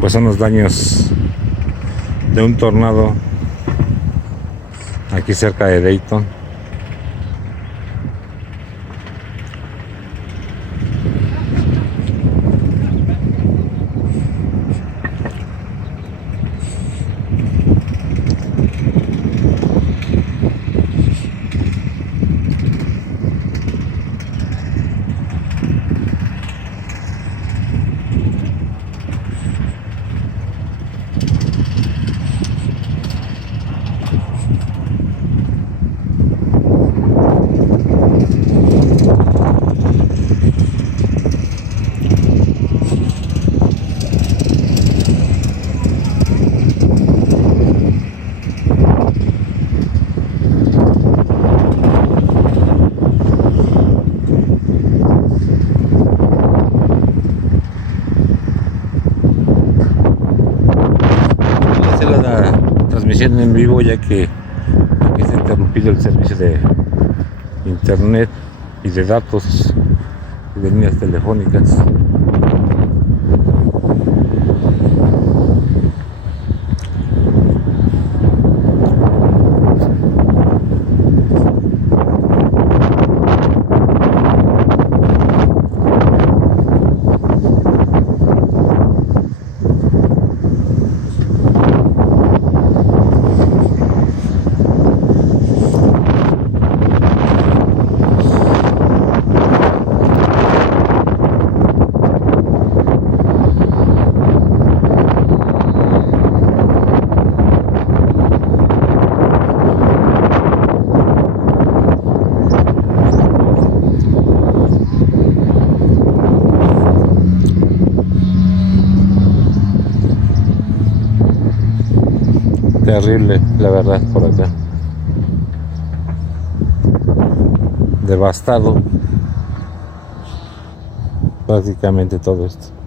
pues son los daños de un tornado aquí cerca de Dayton. La transmisión en vivo, ya que está interrumpido el servicio de internet y de datos y de líneas telefónicas. Terrible, la verdad, por acá. Devastado prácticamente todo esto.